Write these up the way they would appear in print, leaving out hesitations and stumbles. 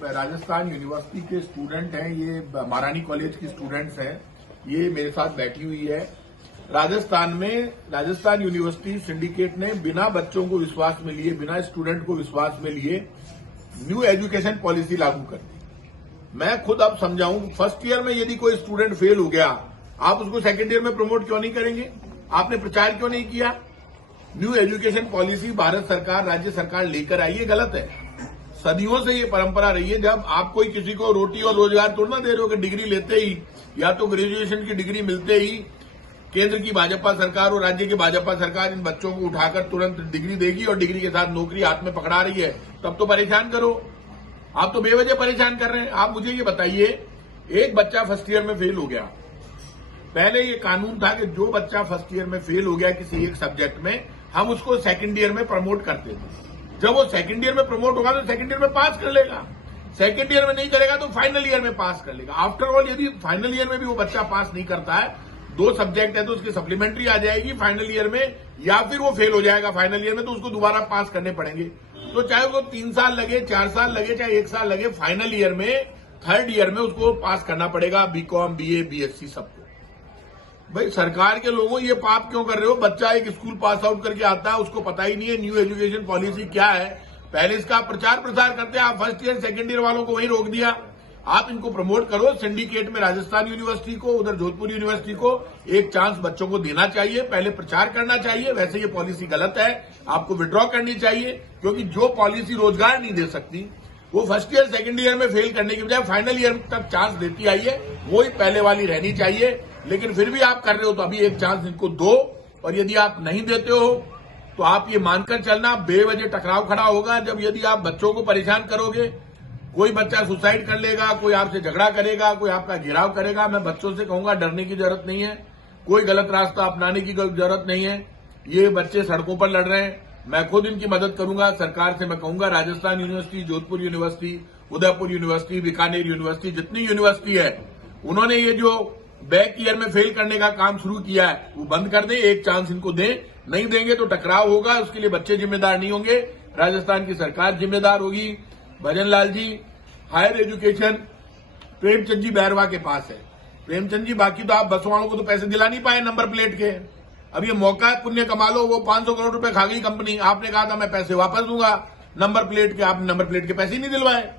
Rajasthan university के student हैं, ये महारानी कॉलेज की स्टूडेंट्स हैं। ये मेरे साथ बैठी हुई है। राजस्थान यूनिवर्सिटी सिंडिकेट ने बिना बच्चों को विश्वास में लिए, बिना स्टूडेंट को विश्वास में लिए न्यू एजुकेशन पॉलिसी लागू कर दी। मैं खुद अब समझाऊं, फर्स्ट ईयर में यदि कोई स्टूडेंट फेल हो गया, आप उसको सेकेंड ईयर में प्रमोट क्यों नहीं करेंगे? आपने प्रचार क्यों नहीं किया? न्यू एजुकेशन पॉलिसी भारत सरकार, राज्य सरकार लेकर आई, ये गलत है। सदियों से ये परंपरा रही है, जब आप कोई किसी को रोटी और रोजगार थोड़ा ना दे रहे हो कि डिग्री लेते ही या तो ग्रेजुएशन की डिग्री मिलते ही केंद्र की भाजपा सरकार और राज्य की भाजपा सरकार इन बच्चों को उठाकर तुरंत डिग्री देगी और डिग्री के साथ नौकरी हाथ में पकड़ा रही है। तब तो परेशान करो। आप तो बेवजह परेशान कर रहे हैं। आप मुझे ये बताइए, एक बच्चा फर्स्ट ईयर में फेल हो गया, पहले ये कानून था कि जो बच्चा फर्स्ट ईयर में फेल हो गया किसी एक सब्जेक्ट में, हम उसको सेकंड ईयर में प्रमोट करते थे। जब वो सेकंड ईयर में प्रमोट होगा तो सेकंड ईयर में पास कर लेगा, सेकंड ईयर में नहीं करेगा तो फाइनल ईयर में पास कर लेगा। आफ्टर ऑल यदि फाइनल ईयर में भी वो बच्चा पास नहीं करता है, 2 सब्जेक्ट है तो उसकी सप्लीमेंट्री आ जाएगी फाइनल ईयर में, या फिर वो फेल हो जाएगा फाइनल ईयर में तो उसको दोबारा पास करने पड़ेंगे। तो चाहे वो 3 साल लगे, 4 साल लगे, चाहे 1 साल लगे, फाइनल ईयर में, थर्ड ईयर में उसको पास करना पड़ेगा। बीकॉम, बीए, बीएससी सबको। भाई सरकार के लोगों, ये पाप क्यों कर रहे हो? बच्चा एक स्कूल पास आउट करके आता है, उसको पता ही नहीं है न्यू एजुकेशन पॉलिसी क्या है। पहले इसका प्रचार प्रसार करते हैं, आप फर्स्ट ईयर सेकंड ईयर वालों को वहीं रोक दिया। आप इनको प्रमोट करो। सिंडिकेट में राजस्थान यूनिवर्सिटी को, उधर जोधपुर यूनिवर्सिटी को एक चांस बच्चों को देना चाहिए, पहले प्रचार करना चाहिए। वैसे ये पॉलिसी गलत है, आपको विड्रॉ करनी चाहिए, क्योंकि जो पॉलिसी रोजगार नहीं दे सकती, वो फर्स्ट ईयर सेकंड ईयर में फेल करने की बजाय फाइनल ईयर तक चांस देती आई है, वो ही पहले वाली रहनी चाहिए। लेकिन फिर भी आप कर रहे हो तो अभी एक चांस इनको दो, और यदि आप नहीं देते हो तो आप ये मानकर चलना बेवजह टकराव खड़ा होगा। जब यदि आप बच्चों को परेशान करोगे, कोई बच्चा सुसाइड कर लेगा, कोई आपसे झगड़ा करेगा, कोई आपका घेराव करेगा। मैं बच्चों से कहूंगा डरने की जरूरत नहीं है, कोई गलत रास्ता अपनाने की जरूरत नहीं है। ये बच्चे सड़कों पर लड़ रहे हैं, मैं खुद इनकी मदद करूंगा। सरकार से मैं कहूंगा, Rajasthan university, Jodhpur university, Udaipur university, Bikaner university, जितनी यूनिवर्सिटी है, उन्होंने ये जो बैक ईयर में फेल करने का काम शुरू किया है वो बंद कर दें, एक चांस इनको दें। नहीं देंगे तो टकराव होगा, उसके लिए बच्चे जिम्मेदार नहीं होंगे, राजस्थान की सरकार जिम्मेदार होगी। भजन लाल जी, हायर एजुकेशन प्रेमचंद जी बैरवा के पास है। प्रेमचंद जी, बाकी तो आप बस वालों को तो पैसे दिला नहीं पाए नंबर प्लेट के। अब ये मौका है, पुण्य कमा लो। वो 500 करोड़ रुपए खा गई कंपनी, आपने कहा था मैं पैसे वापस दूंगा नंबर प्लेट के, आपने नंबर प्लेट के पैसे ही नहीं दिलवाए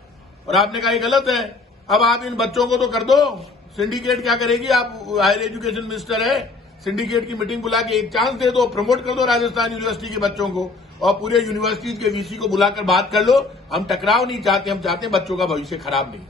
और आपने कहा ये गलत है। अब आप इन बच्चों को तो कर दो। सिंडिकेट क्या करेगी? आप हायर एजुकेशन मिनिस्टर है, सिंडिकेट की मीटिंग बुला के एक चांस दे दो, प्रमोट कर दो राजस्थान यूनिवर्सिटी के बच्चों को, और पूरे यूनिवर्सिटीज के वीसी को बुलाकर बात कर लो। हम टकराव नहीं चाहते, हम चाहते हैं बच्चों का भविष्य खराब नहीं।